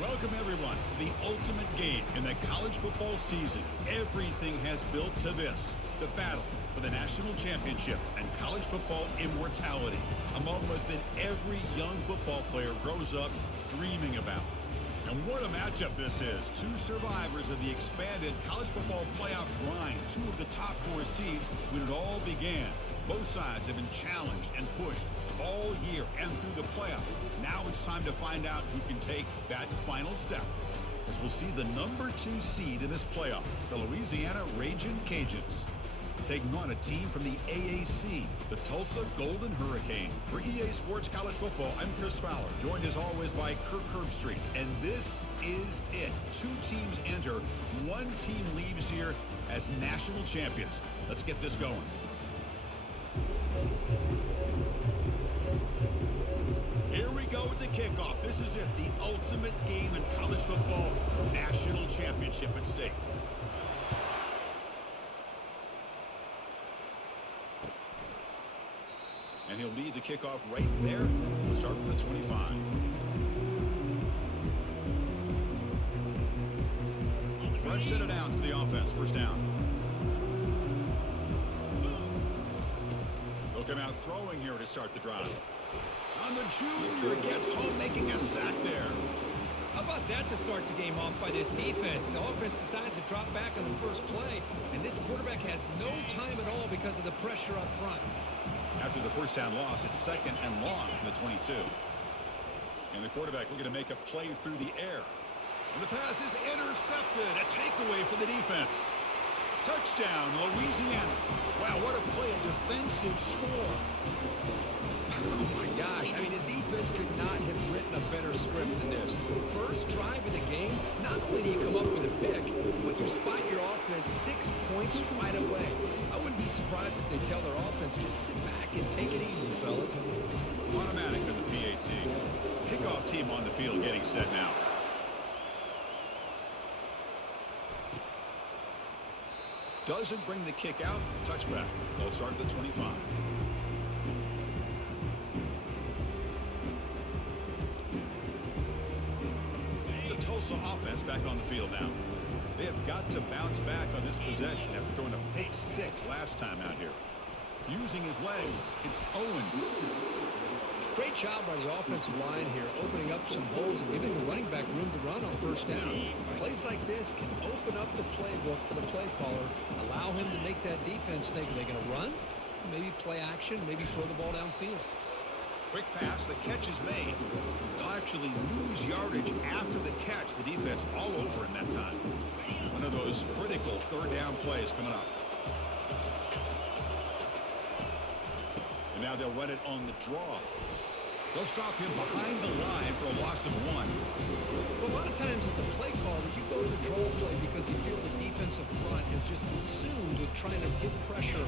Welcome, everyone, to the ultimate game in the college football season. Everything has built to this, the battle for the national championship and college football immortality, a moment that every young football player grows up dreaming about. And what a matchup this is. Two survivors of the expanded college football playoff grind, two of the top four seeds when it all began. Both sides have been challenged and pushed all year and through the playoff. Now it's time to find out who can take that final step, as we'll see the number 2 seed in this playoff, the Louisiana Ragin' Cajuns, taking on a team from the AAC, the Tulsa Golden Hurricane. For EA Sports College Football, I'm Chris Fowler, joined as always by Kirk Herbstreit. And this is it. 2 teams enter, 1 team leaves here as national champions. Let's get this going. Here we go with the kickoff. This is it, the ultimate game in college football, national championship at stake. And he'll lead the kickoff right there. We'll start from the 25. Fresh set of downs for the offense. First down. They'll come out throwing here to start the drive. On the junior, gets home, making a sack there. How about that to start the game off by this defense? The offense decides to drop back on the first play, and this quarterback has no time at all because of the pressure up front. After the first down loss, it's second and long from the 22. And the quarterback looking to make a play through the air. And the pass is intercepted. A takeaway for the defense. Touchdown, Louisiana. Wow, what a play, a defensive score. Oh my gosh, I mean, the defense could not have written a better script than this. First drive of the game, not only do you come up with a pick, but you spot your offense 6 points right away. I wouldn't be surprised if they tell their offense, just sit back and take it easy, fellas. Automatic at the PAT. Kickoff team on the field getting set now. Doesn't bring the kick out. Touchback. They'll start at the 25. Tulsa offense back on the field now. They have got to bounce back on this possession after throwing a pick 6 last time out here. Using his legs, it's Owens. Great job by the offensive line here, opening up some holes and giving the running back room to run on first down. Plays like this can open up the playbook for the play caller, allow him to make that defense think, are they going to run? Maybe play action, maybe throw the ball downfield. Quick pass, the catch is made. They'll actually lose yardage after the catch. The defense all over him that time. One of those critical third down plays coming up. And now they'll run it on the draw. They'll stop him behind the line for a loss of 1. Well, a lot of times as a play caller, you go to the draw play because you feel the defensive front is just consumed with trying to get pressure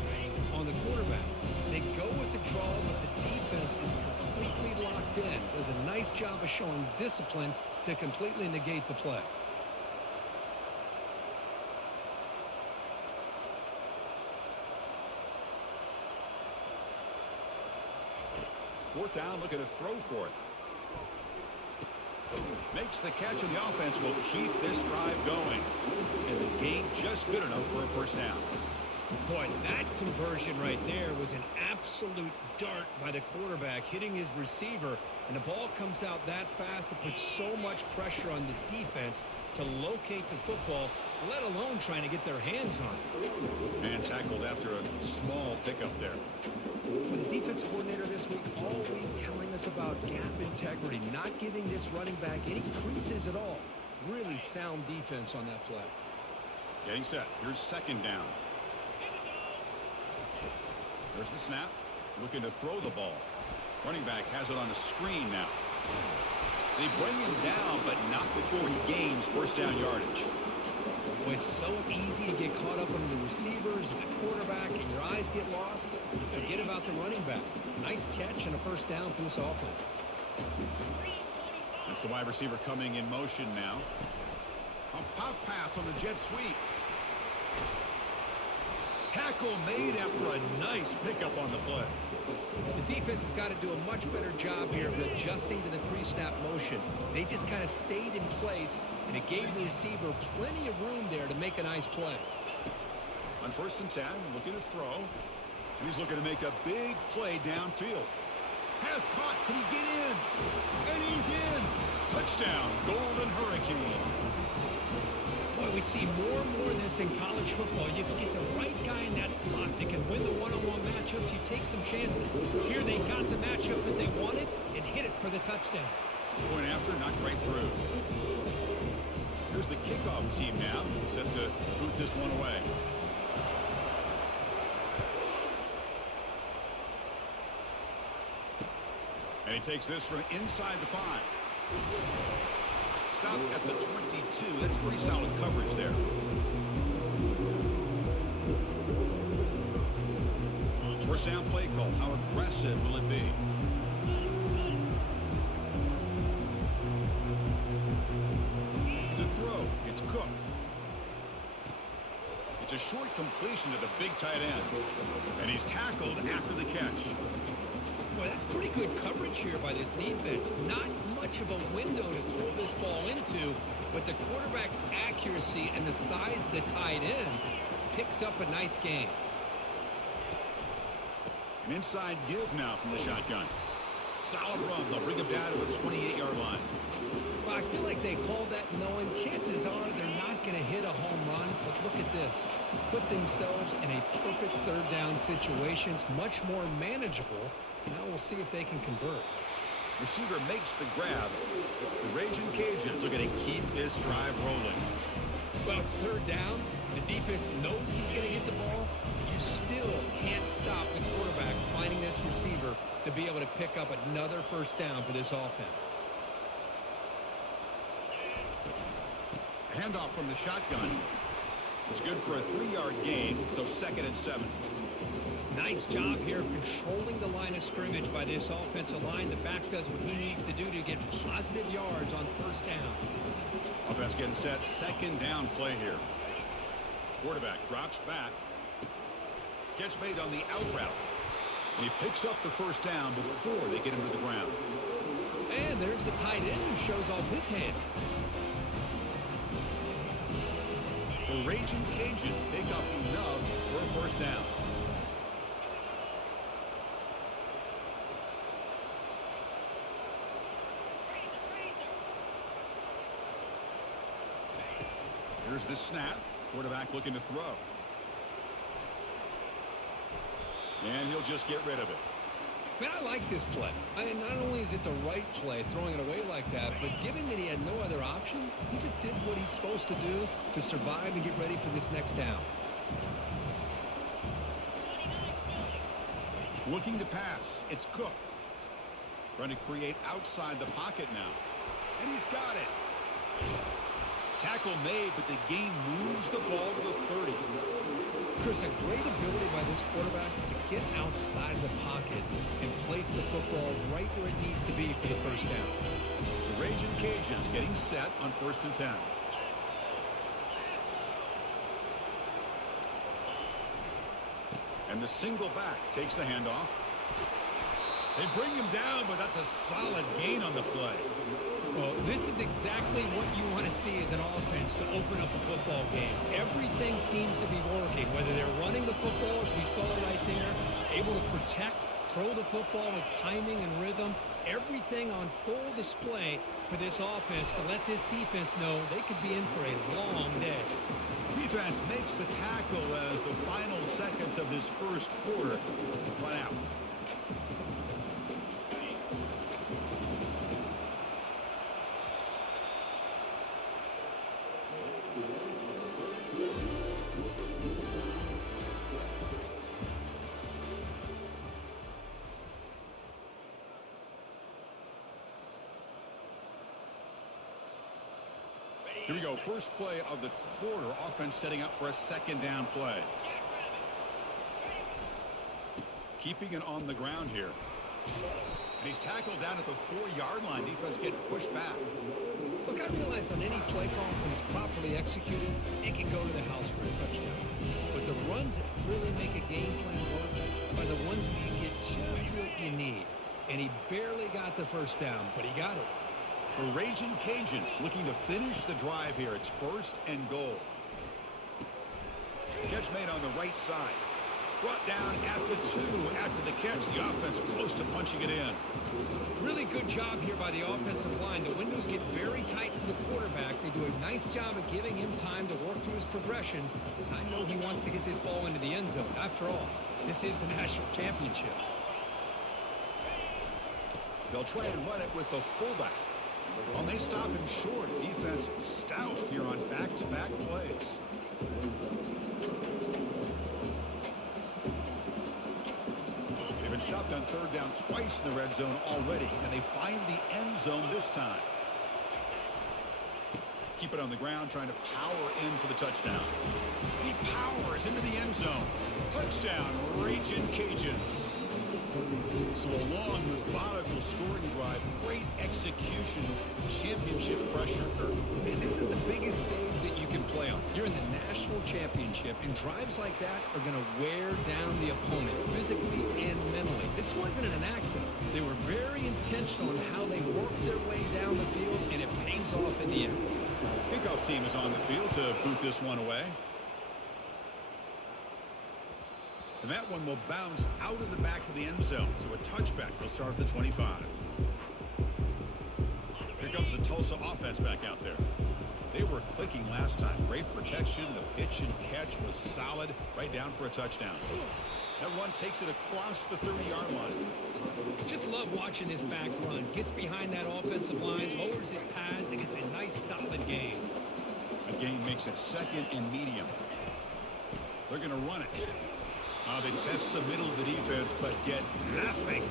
on the quarterback. They go with the draw, but the defense is completely locked in. Does a nice job of showing discipline to completely negate the play. Fourth down, looking to throw for it. Makes the catch, and the offense will keep this drive going. And the gain just good enough for a first down. Boy, that conversion right there was an absolute dart by the quarterback, hitting his receiver, and the ball comes out that fast to put so much pressure on the defense to locate the football, let alone trying to get their hands on it. Man tackled after a small pickup there. For the defense coordinator this week, all week telling us about gap integrity, not giving this running back any creases at all. Really sound defense on that play. Getting set. Here's second down. There's the snap. Looking to throw the ball. Running back has it on the screen now. They bring him down, but not before he gains first down yardage. Well, it's so easy to get caught up on the receivers and the quarterback, and your eyes get lost. You forget about the running back. Nice catch and a first down for this offense. That's the wide receiver coming in motion now. A pop pass on the jet sweep. Tackle made after a nice pickup on the play. The defense has got to do a much better job here of adjusting to the pre-snap motion. They just kind of stayed in place, and it gave the receiver plenty of room there to make a nice play. On 1st and 10, looking to throw. And he's looking to make a big play downfield. Pass caught. Can he get in? And he's in. Touchdown, Golden Hurricane. Boy, we see more and more of this in college football. You get the right guy in that slot. They can win the one-on-one matchups. You take some chances. Here they got the matchup that they wanted and hit it for the touchdown. Point after, knocked right through. Here's the kickoff team now, set to boot this one away. And he takes this from inside the 5. Stop at the 22. That's pretty solid coverage there. First down play call. How aggressive will it be? To throw, it's Cook. It's a short completion to the big tight end. And he's tackled after the catch. Boy, that's pretty good coverage here by this defense. Not much of a window to throw this ball into, but the quarterback's accuracy and the size of the tight end picks up a nice gain. An inside give now from the shotgun. Solid run. They'll bring him down to the 28-yard line. Well, I feel like they called that knowing chances are they're not going to hit a home run, but look at this. Put themselves in a perfect third down situation. It's much more manageable. Now we'll see if they can convert. Receiver makes the grab. The Raging Cajuns are going to keep this drive rolling. Well, it's third down. The defense knows he's going to get the ball. You still can't stop the quarterback finding this receiver to be able to pick up another first down for this offense. Handoff from the shotgun. It's good for a 3-yard gain, so 2nd and 7. Nice job here of controlling the line of scrimmage by this offensive line. The back does what he needs to do to get positive yards on first down. Offense getting set. 2nd down play here. Quarterback drops back. Catch made on the out route. And he picks up the first down before they get him to the ground. And there's the tight end who shows off his hands. The Raging Cajuns pick up enough for a first down. Here's the snap. Quarterback looking to throw. And he'll just get rid of it. Man, I like this play. Not only is it the right play, throwing it away like that, but given that he had no other option, he just did what he's supposed to do to survive and get ready for this next down. Looking to pass. It's Cook. Trying to create outside the pocket now. And he's got it. Tackle made, but the game moves the ball to the 30. Chris, a great ability by this quarterback to get outside of the pocket and place the football right where it needs to be for the first down. The Raging Cajuns getting set on 1st and 10. And the single back takes the handoff. They bring him down, but that's a solid gain on the play. Well, this is exactly what you want to see as an offense to open up a football game. Everything seems to be working, whether they're running the football, as we saw right there, able to protect, throw the football with timing and rhythm. Everything on full display for this offense to let this defense know they could be in for a long day. Defense makes the tackle as the final seconds of this first quarter run out. Here we go. First play of the quarter. Offense setting up for a 2nd down play. Keeping it on the ground here. And he's tackled down at the 4-yard line. Defense getting pushed back. Look, I realize on any play call, when it's properly executed, it can go to the house for a touchdown. But the runs that really make a game plan work are the ones where you get just what you need. And he barely got the first down, but he got it. The Raging Cajuns looking to finish the drive here. It's 1st and goal. Catch made on the right side. Brought down at the 2 after the catch. The offense close to punching it in. Really good job here by the offensive line. The windows get very tight to the quarterback. They do a nice job of giving him time to work through his progressions. I know he wants to get this ball into the end zone. After all, this is the national championship. They'll try and run it with the fullback. Well, they stop him short. Defense stout here on back-to-back plays. They've been stopped on 3rd down twice in the red zone already, and they find the end zone this time. Keep it on the ground, trying to power in for the touchdown. And he powers into the end zone. Touchdown, Raging Cajuns. So a long, methodical scoring drive, great execution, championship pressure. Man, this is the biggest stage that you can play on. You're in the national championship, and drives like that are going to wear down the opponent physically and mentally. This wasn't an accident. They were very intentional in how they worked their way down the field, and it pays off in the end. Kickoff team is on the field to boot this one away. And that one will bounce out of the back of the end zone. So a touchback will start at the 25. Here comes the Tulsa offense back out there. They were clicking last time. Great protection. The pitch and catch was solid. Right down for a touchdown. That one takes it across the 30-yard line. Just love watching this back run. Gets behind that offensive line, lowers his pads, and gets a nice solid gain. A gain makes it 2nd and medium. They're going to run it. They test the middle of the defense, but get nothing.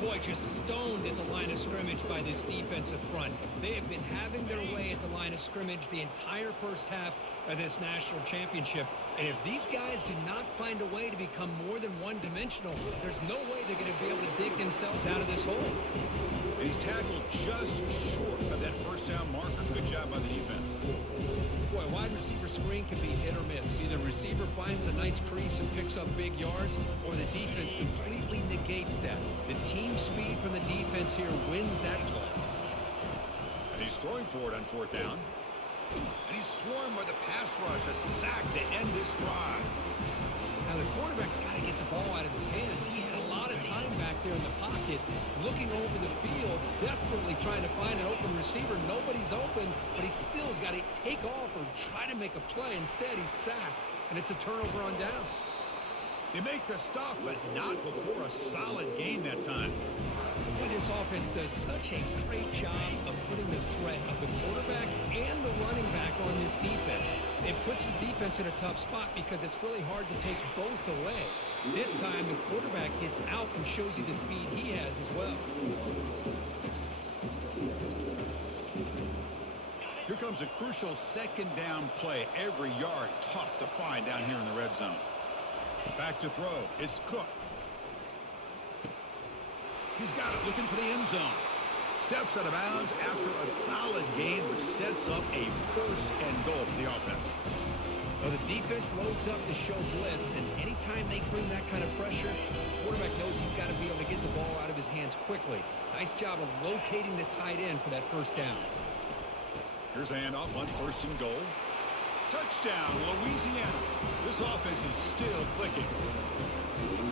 Boy, just stoned at the line of scrimmage by this defensive front. They have been having their way at the line of scrimmage the entire first half of this national championship. And if these guys do not find a way to become more than one-dimensional, there's no way they're going to be able to dig themselves out of this hole. And he's tackled just short of that first down marker. Good job by the defense. Boy, wide receiver screen can be hit or miss. Either receiver finds a nice crease and picks up big yards, or the defense completely negates that. The team speed from the defense here wins that play. And he's throwing for it on 4th down. And he's swarmed by the pass rush. A sack to end this drive. Now the quarterback's got to get the ball out of his hands. He had a lot of time back there in the pocket, looking over the field, desperately trying to find an open receiver. Nobody's open, but he still's got to take off or try to make a play. Instead, he's sacked, and it's a turnover on downs. They make the stop, but not before a solid gain that time. Boy, this offense does such a great job of putting the threat of the quarterback and the running back on this defense. It puts the defense in a tough spot because it's really hard to take both away. This time, the quarterback gets out and shows you the speed he has as well. Here comes a crucial 2nd down play. Every yard tough to find down here in the red zone. Back to throw. It's Cook. He's got it, looking for the end zone. Steps out of bounds after a solid gain, which sets up a 1st and goal for the offense. Well, the defense loads up to show blitz, and anytime they bring that kind of pressure, the quarterback knows he's got to be able to get the ball out of his hands quickly. Nice job of locating the tight end for that 1st down. Here's the handoff on 1st and goal. Touchdown, Louisiana. This offense is still clicking.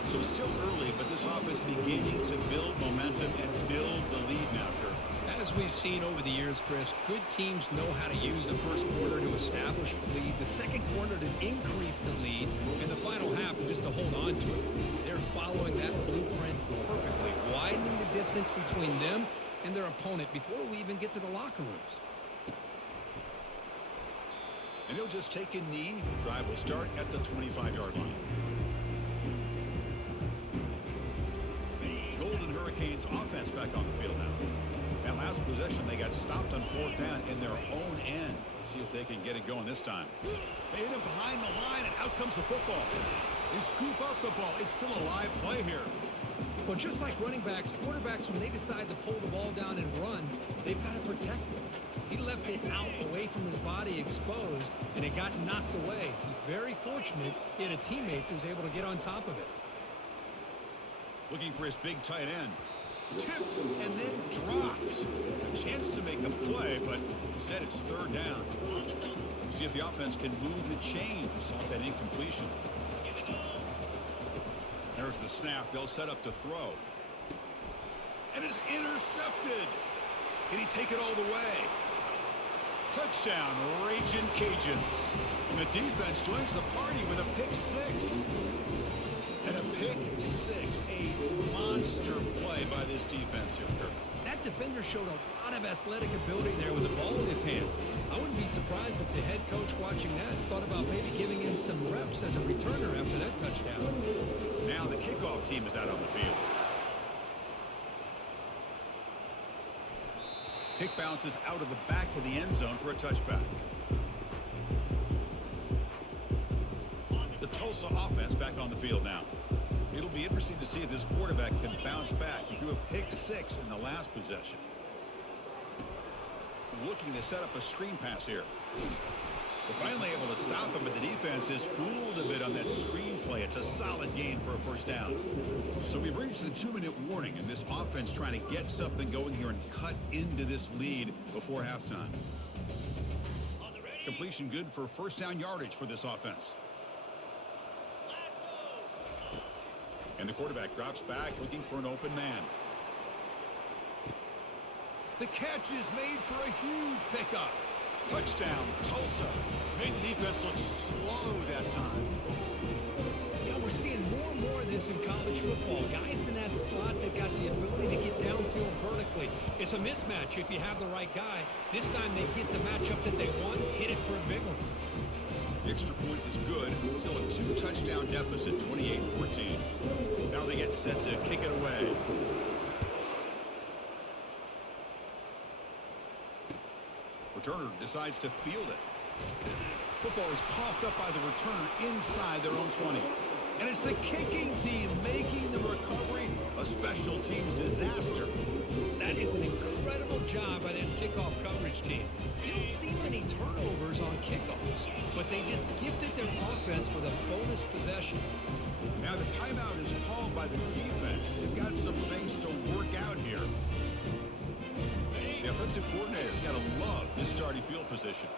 So still early, but this offense beginning to build momentum and build the lead now, Kirk. As we've seen over the years, Chris, good teams know how to use the first quarter to establish the lead, the second quarter to increase the lead, and the final half just to hold on to it. They're following that blueprint perfectly, widening the distance between them and their opponent before we even get to the locker rooms. And he'll just take a knee. Drive will start at the 25-yard line. Golden Hurricanes offense back on the field now. That last possession, they got stopped on 4th down in their own end. Let's see if they can get it going this time. They hit him behind the line, and out comes the football. They scoop up the ball. It's still a live play here. Well, just like running backs, quarterbacks, when they decide to pull the ball down and run, they've got to protect it. He left it out away from his body exposed, and it got knocked away. He's very fortunate he had a teammate who was able to get on top of it. Looking for his big tight end. Tipped and then drops. A chance to make a play, but instead it's third down. See if the offense can move the chains off that incompletion. There's the snap. They'll set up to throw. And it's intercepted. Can he take it all the way? Touchdown, Raging Cajuns. And the defense joins the party with a pick six. And a pick six, a monster play by this defense here, Kirk. That defender showed a lot of athletic ability there with the ball in his hands. I wouldn't be surprised if the head coach watching that thought about maybe giving him some reps as a returner after that touchdown. Now the kickoff team is out on the field. Kick bounces out of the back of the end zone for a touchback. The Tulsa offense back on the field now. It'll be interesting to see if this quarterback can bounce back. He threw a pick six in the last possession. Looking to set up a screen pass here. They're finally able to stop him, but the defense is fooled a bit on that screen play. It's a solid gain for a first down. So we've reached the 2-minute warning, and this offense trying to get something going here and cut into this lead before halftime. Completion good for first down yardage for this offense. And the quarterback drops back looking for an open man. The catch is made for a huge pickup. Touchdown, Tulsa. Made the defense look slow that time. Yeah, we're seeing more and more of this in college football. Guys in that slot that got the ability to get downfield vertically. It's a mismatch if you have the right guy. This time they get the matchup that they want, hit it for a big one. The extra point is good. Still a 2-touchdown deficit, 28-14. Now they get set to kick it away. Returner decides to field it. Football is coughed up by the returner inside their own 20. And it's the kicking team making the recovery a special teams disaster. That is an incredible job by this kickoff coverage team. You don't see many turnovers on kickoffs, but they just gifted their offense with a bonus possession. Now the timeout is called by the defense. They've got some things to work out here. The offensive coordinator's got to love this starting field position.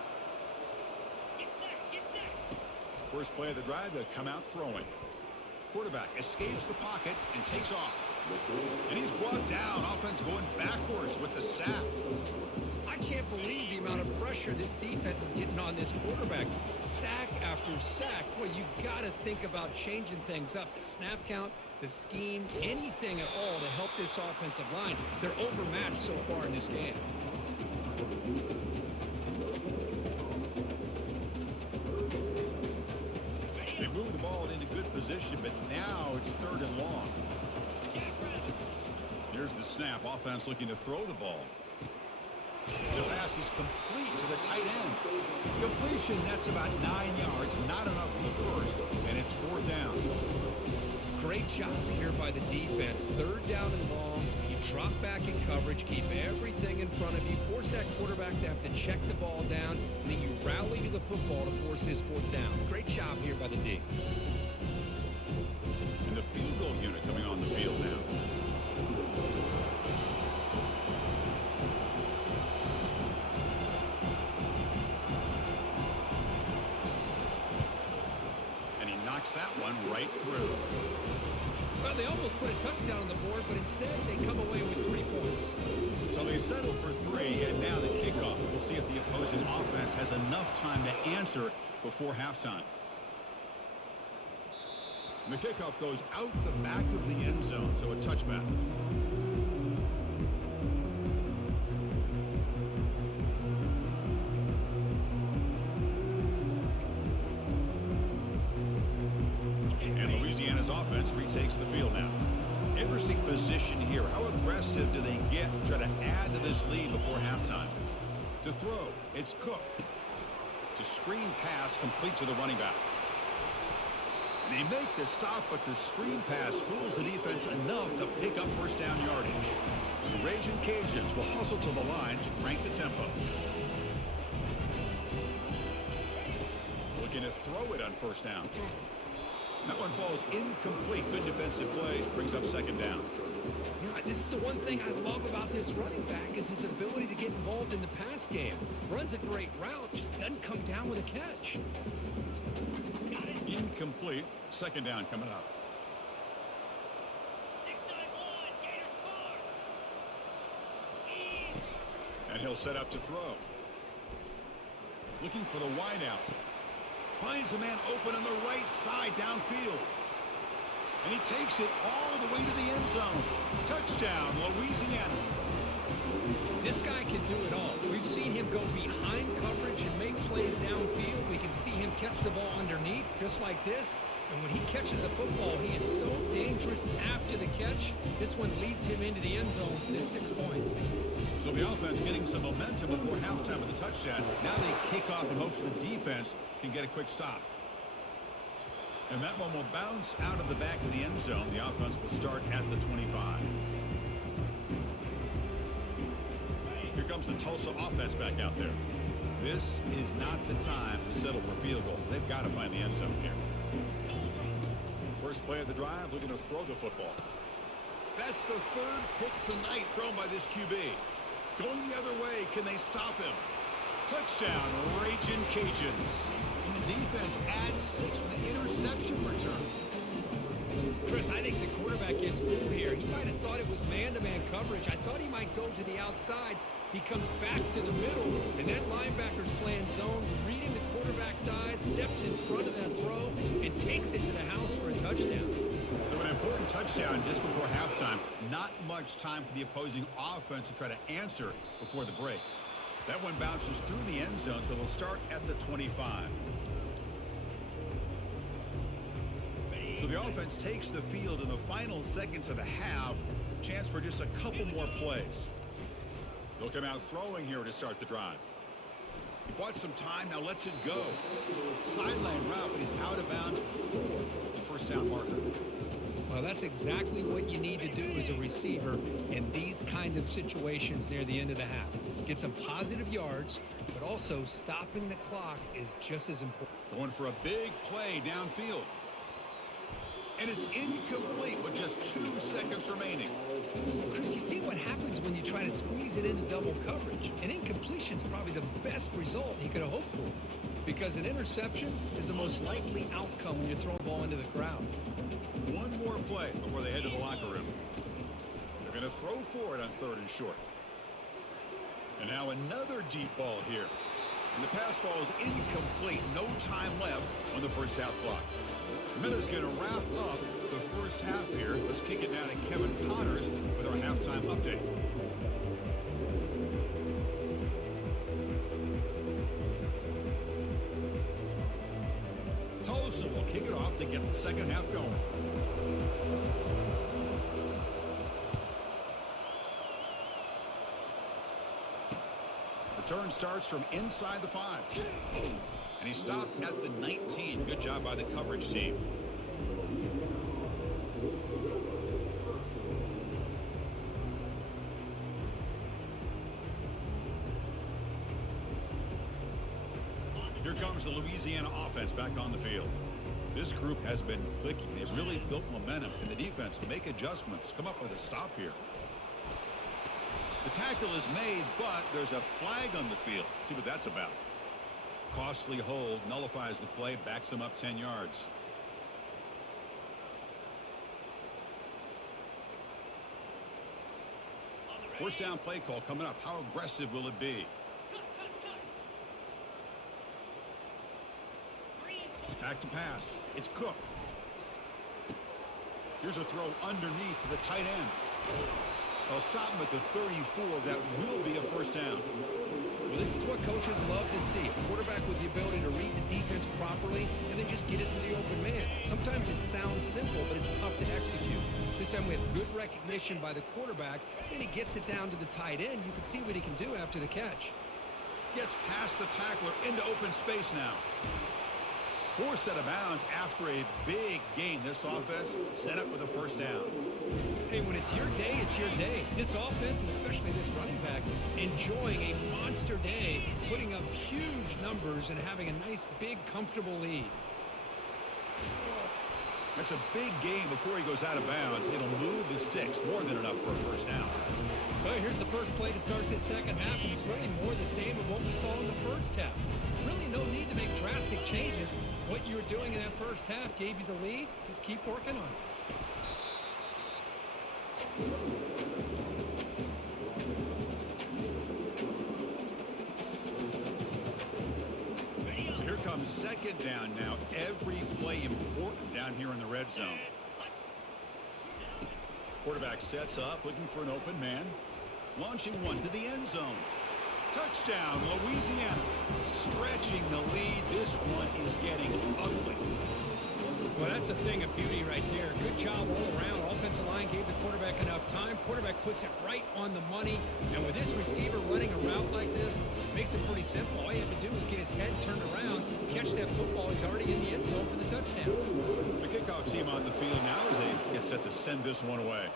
First play of the drive, they come out throwing. Quarterback escapes the pocket and takes off. And he's brought down. Offense going backwards with the sack. I can't believe the amount of pressure this defense is getting on this quarterback. Sack after sack. Well, you got to think about changing things up. The snap count, the scheme, anything at all to help this offensive line. They're overmatched so far in this game. They move the ball into good position, but now it's third and long. Here's the snap. Offense looking to throw the ball. The pass is complete to the tight end. Completion, that's about 9 yards. Not enough for the first, and it's fourth down. Great job here by the defense. Third down and long. You drop back in coverage, keep everything in front of you, force that quarterback to have to check the ball down, and then you rally to the football to force his fourth down. Great job here by the D. And the field goal unit coming on the field now. That one right through. Well, they almost put a touchdown on the board, but instead they come away with 3 points. So they settle for 3, and now the kickoff. We'll see if the opposing offense has enough time to answer before halftime. And the kickoff goes out the back of the end zone, so a touchback. Offense retakes the field now. Interesting position here. How aggressive do they get to try to add to this lead before halftime? To throw, it's Cook. To screen pass complete to the running back. They make the stop, but the screen pass fools the defense enough to pick up first down yardage. The Raging Cajuns will hustle to the line to crank the tempo. Looking to throw it on first down. That one falls incomplete. Good defensive play. Brings up second down. You know, this is the one thing I love about this running back is his ability to get involved in the pass game. Runs a great route, just doesn't come down with a catch. Incomplete. Second down coming up. And he'll set up to throw. Looking for the wideout. Finds a man open on the right side downfield. And he takes it all the way to the end zone. Touchdown, Louisiana. This guy can do it all. We've seen him go behind coverage and make plays downfield. We can see him catch the ball underneath just like this. And when he catches a football, he is so dangerous after the catch. This one leads him into the end zone for this 6 points. So the offense getting some momentum before halftime with the touchdown. Now they kick off in hopes the defense can get a quick stop. And that one will bounce out of the back of the end zone. The offense will start at the 25. Here comes the Tulsa offense back out there. This is not the time to settle for field goals. They've got to find the end zone here. First play of the drive, looking to throw the football. That's the third pick tonight thrown by this QB. Going the other way, can they stop him? Touchdown, Ragin' Cajuns. And the defense adds 6 with the interception return. Chris, I think the quarterback gets fooled here. He might have thought it was man-to-man coverage. I thought he might go to the outside. He comes back to the middle, and that linebacker's playing zone, reading the quarterback's eyes, steps in front of that throw, and takes it to the house for a touchdown. So an important touchdown just before halftime. Not much time for the opposing offense to try to answer before the break. That one bounces through the end zone, so they'll start at the 25. So the offense takes the field in the final seconds of the half. Chance for just a couple more plays. They'll come out throwing here to start the drive. He bought some time, now lets it go. Sideline route, but he's out of bounds before the first down marker. Well, that's exactly what you need to do as a receiver in these kind of situations near the end of the half. Get some positive yards, but also stopping the clock is just as important. Going for a big play downfield. And it's incomplete with just 2 seconds remaining. Chris, you see what happens when you try to squeeze it into double coverage. An incompletion is probably the best result you could have hoped for, because an interception is the most likely outcome when you throw a ball into the crowd. One more play before they head to the locker room. They're going to throw for it on 3rd and short. And now another deep ball here. And the pass falls incomplete. No time left on the first half clock. Miller's going to wrap up the first half here. Let's kick it down to Kevin Connors with our halftime update. Tulsa will kick it off to get the second half going. Return starts from inside the 5. And he stopped at the 19. Good job by the coverage team. Here comes the Louisiana offense back on the field. This group has been clicking. They've really built momentum. Can the defense make adjustments? Come up with a stop here. The tackle is made, but there's a flag on the field. See what that's about. Costly hold, nullifies the play, backs him up 10 yards. First down play call coming up. How aggressive will it be? Back to pass. It's Cook. Here's a throw underneath to the tight end. They'll stop him at the 34. That will be a first down. Well, this is what coaches love to see. A quarterback with the ability to read the defense properly and then just get it to the open man. Sometimes it sounds simple, but it's tough to execute. This time we have good recognition by the quarterback, and he gets it down to the tight end. You can see what he can do after the catch. Gets past the tackler into open space now. Forced out of bounds after a big gain. This offense set up with a first down. Hey, when it's your day, it's your day. This offense, and especially this running back, enjoying a monster day, putting up huge numbers and having a nice, big, comfortable lead. That's a big game before he goes out of bounds. It'll move the sticks more than enough for a first down. Well, here's the first play to start this second half, and it's really more the same of what we saw in the first half. Really no need to make drastic changes. What you were doing in that first half gave you the lead. Just keep working on it. So here comes second down now. Every play important down here in the red zone. Quarterback sets up, looking for an open man. Launching one to the end zone. Touchdown, Louisiana. Stretching the lead. This one is getting ugly. Well, that's a thing of beauty right there. Good job all around. Offensive line gave the quarterback enough time. Quarterback puts it right on the money. And with this receiver running a route like this, makes it pretty simple. All you have to do is get his head turned around, catch that football. He's already in the end zone for the touchdown. The kickoff team on the field now as they get set to send this one away.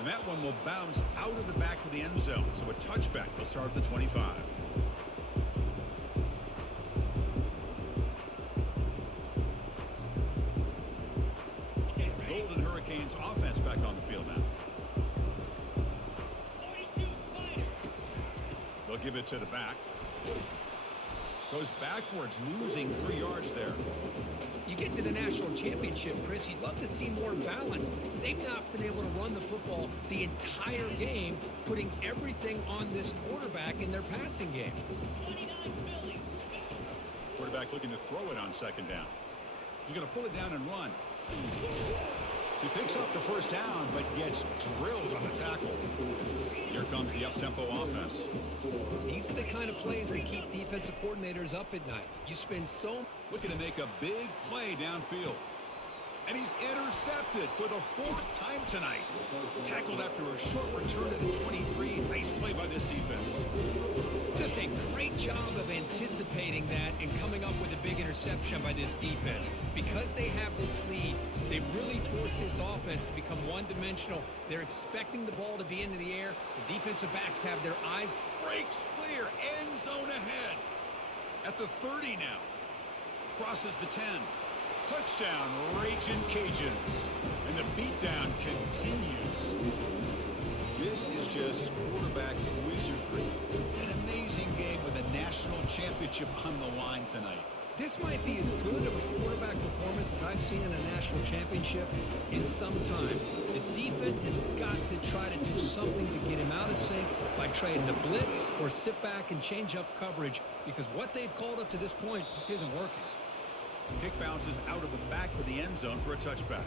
And that one will bounce out of the back of the end zone. So a touchback will start at the 25. Golden Hurricanes offense back on the field now. They'll give it to the back. Goes backwards, losing 3 yards there. You get to the national championship, Chris, you'd love to see more balance. They've not been able to run the football the entire game, putting everything on this quarterback in their passing game. Quarterback looking to throw it on second down. He's going to pull it down and run. He picks up the first down, but gets drilled on the tackle. Here comes the up-tempo offense. These are the kind of plays that keep defensive coordinators up at night. You spend so... Looking to make a big play downfield. And he's intercepted for the 4th time tonight. Tackled after a short return to the 23. Nice play by this defense. Just a great job of anticipating that and coming up with a big interception by this defense. Because they have this lead, they've really forced this offense to become one-dimensional. They're expecting the ball to be into the air. The defensive backs have their eyes. Breaks clear. End zone ahead. At the 30 now. Crosses the 10. Touchdown, Raging Cajuns. And the beatdown continues. This is just quarterback wizardry. An amazing game with a national championship on the line tonight. This might be as good of a quarterback performance as I've seen in a national championship in some time. The defense has got to try to do something to get him out of sync by trying to blitz or sit back and change up coverage, because what they've called up to this point just isn't working. Kick bounces out of the back of the end zone for a touchback.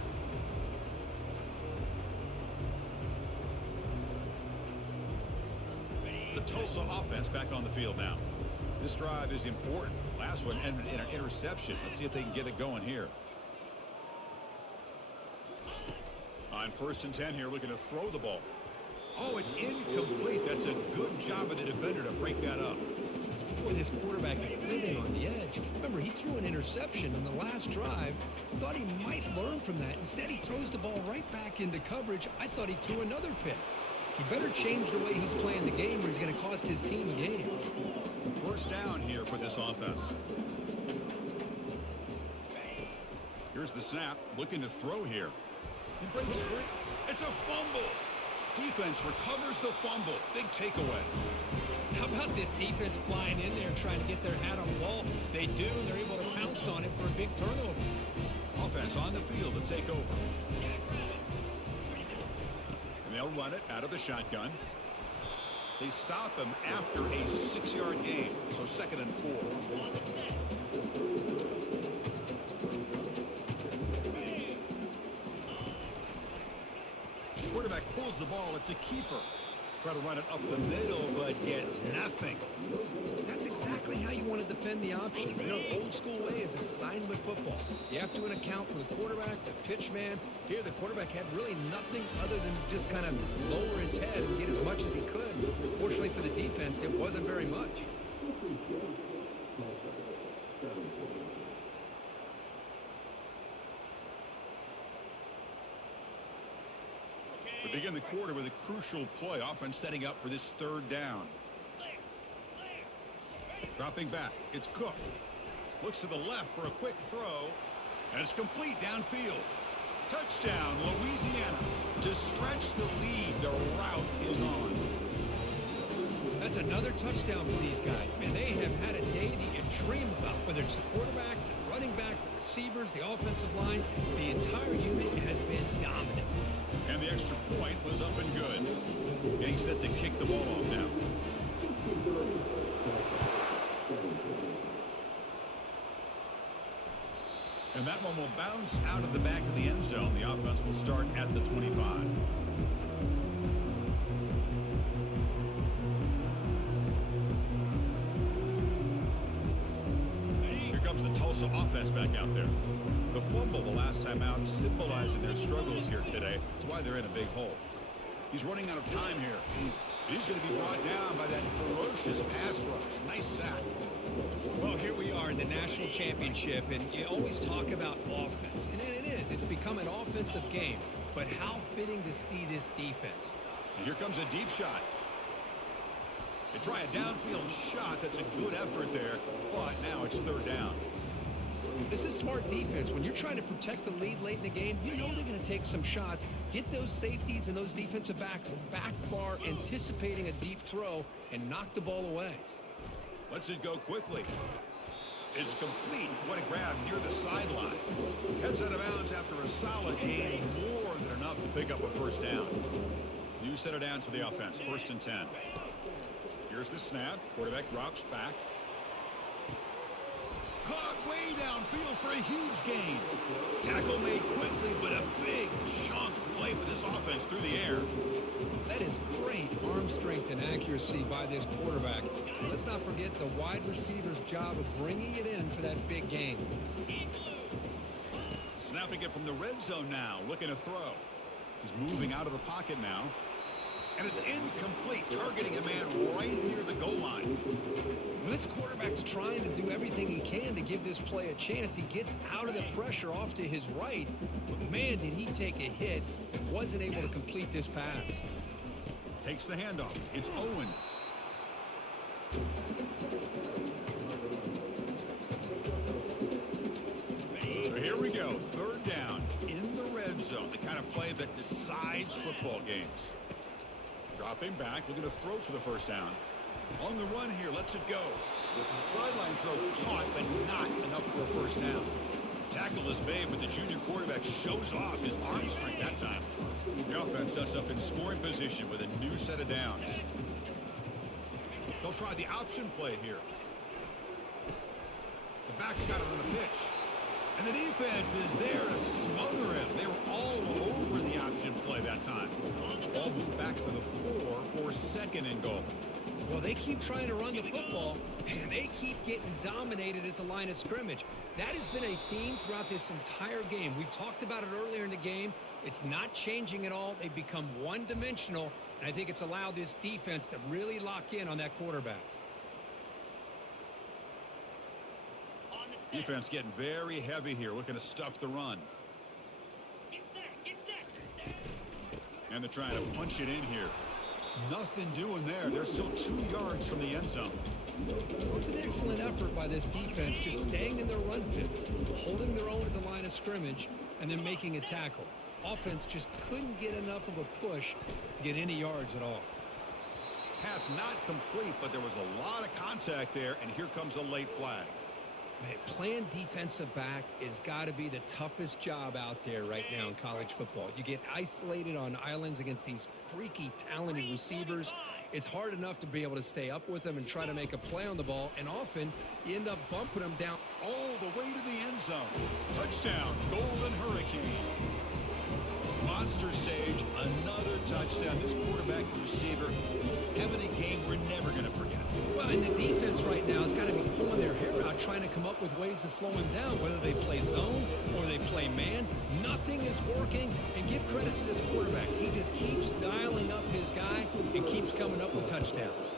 The Tulsa offense back on the field now. This drive is important. Last one ended in an interception. Let's see if they can get it going here. On 1st and 10 here, looking to throw the ball. Oh, it's incomplete. That's a good job of the defender to break that up. Boy, this quarterback is living on the edge. Remember, he threw an interception in the last drive. Thought he might learn from that. Instead, he throws the ball right back into coverage. I thought he threw another pick. He better change the way he's playing the game, or he's going to cost his team a game. First down here for this offense. Here's the snap. Looking to throw here. He breaks free. It's a fumble. Defense recovers the fumble. Big takeaway. How about this defense flying in there trying to get their hat on the ball? They do, and they're able to pounce on it for a big turnover. Offense on the field to take over. And they'll run it out of the shotgun. They stop him after a 6-yard gain, so 2nd and 4. Quarterback pulls the ball. It's a keeper. Try to run it up the middle, but get nothing. That's exactly how you want to defend the option. You know, old school way is assignment football. You have to account for the quarterback, the pitch man. Here, the quarterback had really nothing other than just kind of lower his head and get as much as he could. Fortunately for the defense, it wasn't very much. begin the quarter with a crucial play. Offense setting up for this third down. Dropping back. It's Cook. Looks to the left for a quick throw. And it's complete downfield. Touchdown, Louisiana. To stretch the lead, the route is on. That's another touchdown for these guys. Man, they have had a day that you dream about. Whether it's the quarterback, the running back, the receivers, the offensive line, the entire unit has been dominant. And the extra point was up and good. Getting set to kick the ball off now. And that one will bounce out of the back of the end zone. The offense will start at the 25. Here comes the Tulsa offense back out there. The fumble the last time out, symbolizing their struggles here today. That's why they're in a big hole. He's running out of time here. He's going to be brought down by that ferocious pass rush. Nice sack. Well, here we are in the national championship, and you always talk about offense. And it is. It's become an offensive game. But how fitting to see this defense. And here comes a deep shot. They try a downfield shot. That's a good effort there. But now it's third down. This is smart defense. When you're trying to protect the lead late in the game, you know they're going to take some shots, get those safeties and those defensive backs back far, anticipating a deep throw, and knock the ball away. Lets it go quickly. It's complete. What a grab near the sideline. Heads out of bounds after a solid gain, more than enough to pick up a first down. New set of downs for the offense, 1st and 10. Here's the snap. Quarterback drops back. Caught way downfield for a huge gain. Tackle made quickly, but a big chunk play for this offense through the air. That is great arm strength and accuracy by this quarterback. Let's not forget the wide receiver's job of bringing it in for that big gain. Snapping it from the red zone now, looking to throw. He's moving out of the pocket now. And it's incomplete, targeting a man right near the goal line. Well, this quarterback's trying to do everything he can to give this play a chance. He gets out of the pressure off to his right, but man, did he take a hit and wasn't able to complete this pass. Takes the handoff. It's Owens. So here we go. Third down in the red zone. The kind of play that decides football games. Dropping back, looking to throw for the first down. On the run here, lets it go. Sideline throw caught, but not enough for a first down. Tackle is made, but the junior quarterback shows off his arm strength that time. The offense sets up in scoring position with a new set of downs. They'll try the option play here. The back's got it on the pitch. And the defense is there to smother him. They were all over the option play that time. Ball moved back to the 4 for 2nd and goal. Well, they keep trying to run the football, and they keep getting dominated at the line of scrimmage. That has been a theme throughout this entire game. We've talked about it earlier in the game. It's not changing at all. They've become one-dimensional, and I think it's allowed this defense to really lock in on that quarterback. Defense getting very heavy here, looking to stuff the run. And they're trying to punch it in here. Nothing doing there. They're still 2 yards from the end zone. It was an excellent effort by this defense, just staying in their run fits, holding their own at the line of scrimmage, and then making a tackle. Offense just couldn't get enough of a push to get any yards at all. Pass not complete, but there was a lot of contact there, and here comes a late flag. Man, playing defensive back has got to be the toughest job out there right now in college football. You get isolated on islands against these freaky, talented receivers. It's hard enough to be able to stay up with them and try to make a play on the ball, and often you end up bumping them down all the way to the end zone. Touchdown, Golden Hurricane. Monster stage, another touchdown. This quarterback and receiver having a game we're never going to forget. Well, and the defense right now has got to be pulling their hair out, trying to come up with ways to slow him down, whether they play zone or they play man. Nothing is working, and give credit to this quarterback. He just keeps dialing up his guy and keeps coming up with touchdowns.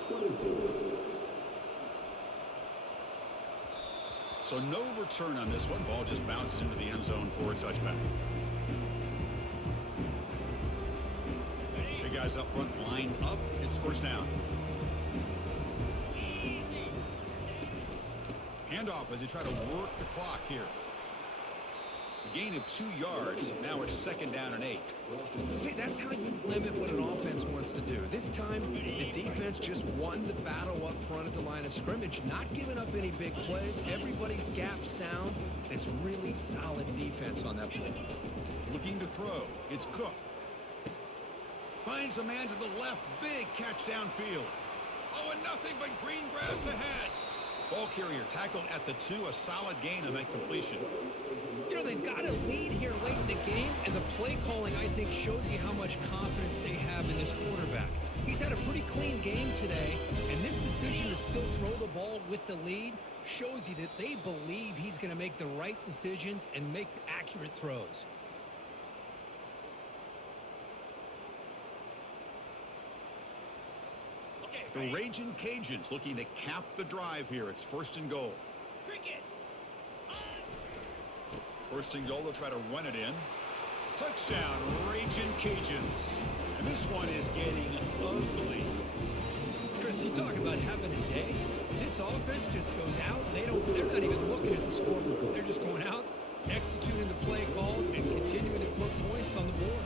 So no return on this one. Ball just bounces into the end zone for a touchback. guys up front lined up. It's first down. Handoff as they try to work the clock here. A gain of 2 yards. Now it's second down and 8. See, that's how you limit what an offense wants to do. This time, the defense just won the battle up front at the line of scrimmage, not giving up any big plays. Everybody's gap sound. It's really solid defense on that play. Looking to throw. It's Cook. Finds a man to the left. Big catch downfield. Oh, and nothing but green grass ahead. Ball carrier tackled at the 2. A solid gain on that completion. You know, they've got a lead here late in the game, and the play calling, I think, shows you how much confidence they have in this quarterback. He's had a pretty clean game today, and this decision to still throw the ball with the lead shows you that they believe he's going to make the right decisions and make accurate throws. The Raging Cajuns looking to cap the drive here. It's first and goal. First and goal, they'll try to run it in. Touchdown, Raging Cajuns. And this one is getting ugly. Chris, you talk about having a day. This offense just goes out. They're not even looking at the scoreboard. They're just going out, executing the play call, and continuing to put points on the board.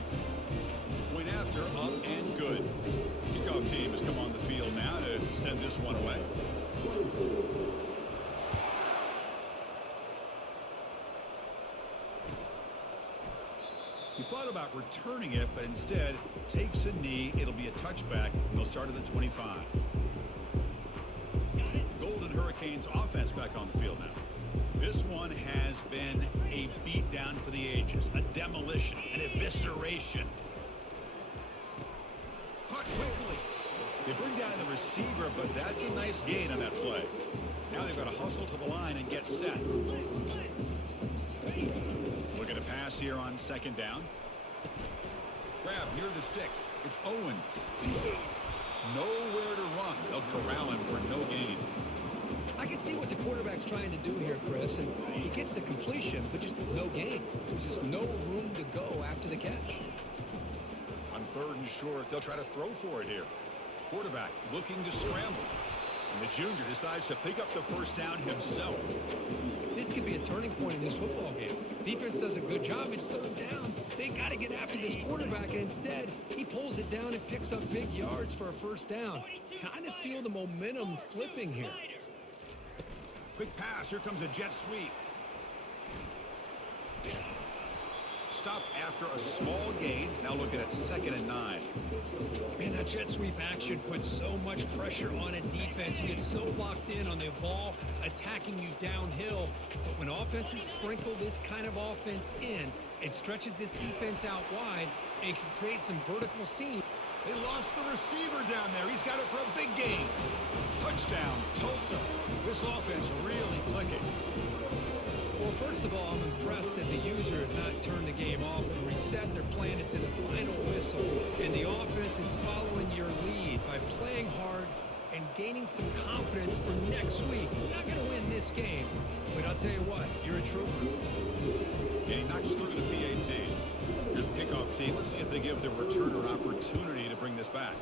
Point after, up and good. Kickoff team has come on the field now to send this one away. He thought about returning it, but instead takes a knee. It'll be a touchback, and they'll start at the 25. Golden Hurricanes offense back on the field now. This one has been a beatdown for the ages, a demolition, an evisceration. Caught quickly. They bring down the receiver, but that's a nice gain on that play. Now they've got to hustle to the line and get set. Look at a pass here on second down. Grab near the sticks. It's Owens. Nowhere to run. They'll corral him for no gain. I can see what the quarterback's trying to do here, Chris, and he gets the completion, but just no gain. There's just no room to go after the catch. On third and short, they'll try to throw for it here. Quarterback looking to scramble. And the junior decides to pick up the first down himself. This could be a turning point in this football game. Defense does a good job. It's third down. They got to get after this quarterback, and instead, he pulls it down and picks up big yards for a first down. Kind of feel the momentum flipping here. Quick pass. Here comes a jet sweep. Stop after a small gain. Now looking at second and 9. Man, that jet sweep action puts so much pressure on a defense. You get so locked in on the ball attacking you downhill. But when offenses sprinkle this kind of offense in, it stretches this defense out wide and can create some vertical seam. They lost the receiver down there. He's got it for a big gain. Touchdown, Tulsa. This offense really clicking. Well, first of all, I'm impressed that the user has not turned the game off and reset. They're playing it to the final whistle. And the offense is following your lead by playing hard and gaining some confidence for next week. You're not going to win this game, but I'll tell you what, you're a trooper. And he knocks through the PAT. Here's the kickoff team. Let's see if they give the returner an opportunity to bring this back.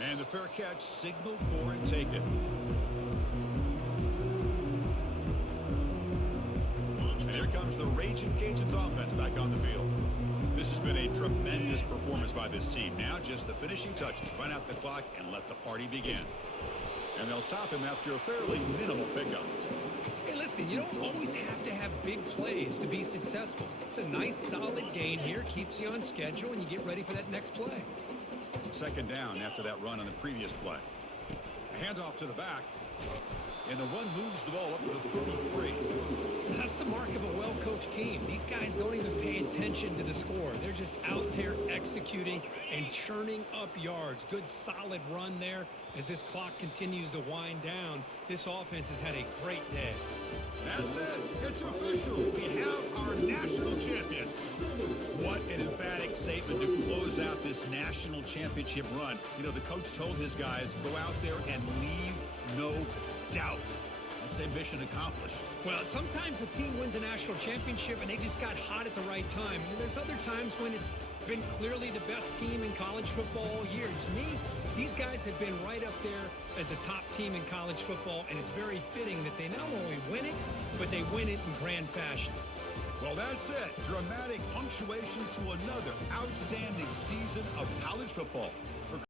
And the fair catch signaled for and taken. And here comes the Raging Cajuns offense back on the field. This has been a tremendous performance by this team. Now just the finishing touches. Run out the clock and let the party begin. And they'll stop him after a fairly minimal pickup. Hey, listen, you don't always have to have big plays to be successful. It's a nice, solid gain here. Keeps you on schedule, and you get ready for that next play. Second down after that run on the previous play. A handoff to the back. And the run moves the ball up to the 33. That's the mark of a well-coached team. These guys don't even pay attention to the score. They're just out there executing and churning up yards. Good, solid run there. As this clock continues to wind down, this offense has had a great day. That's it. It's official. We have our national champions. What an emphatic statement to close out this national championship run. You know, the coach told his guys, go out there and leave no doubt. I'd say mission accomplished. Well, sometimes a team wins a national championship and they just got hot at the right time. And there's other times when it's been clearly the best team in college football all year. To me, these guys have been right up there as a top team in college football, and it's very fitting that they not only win it, but they win it in grand fashion. Well, that's it. Dramatic punctuation to another outstanding season of college football.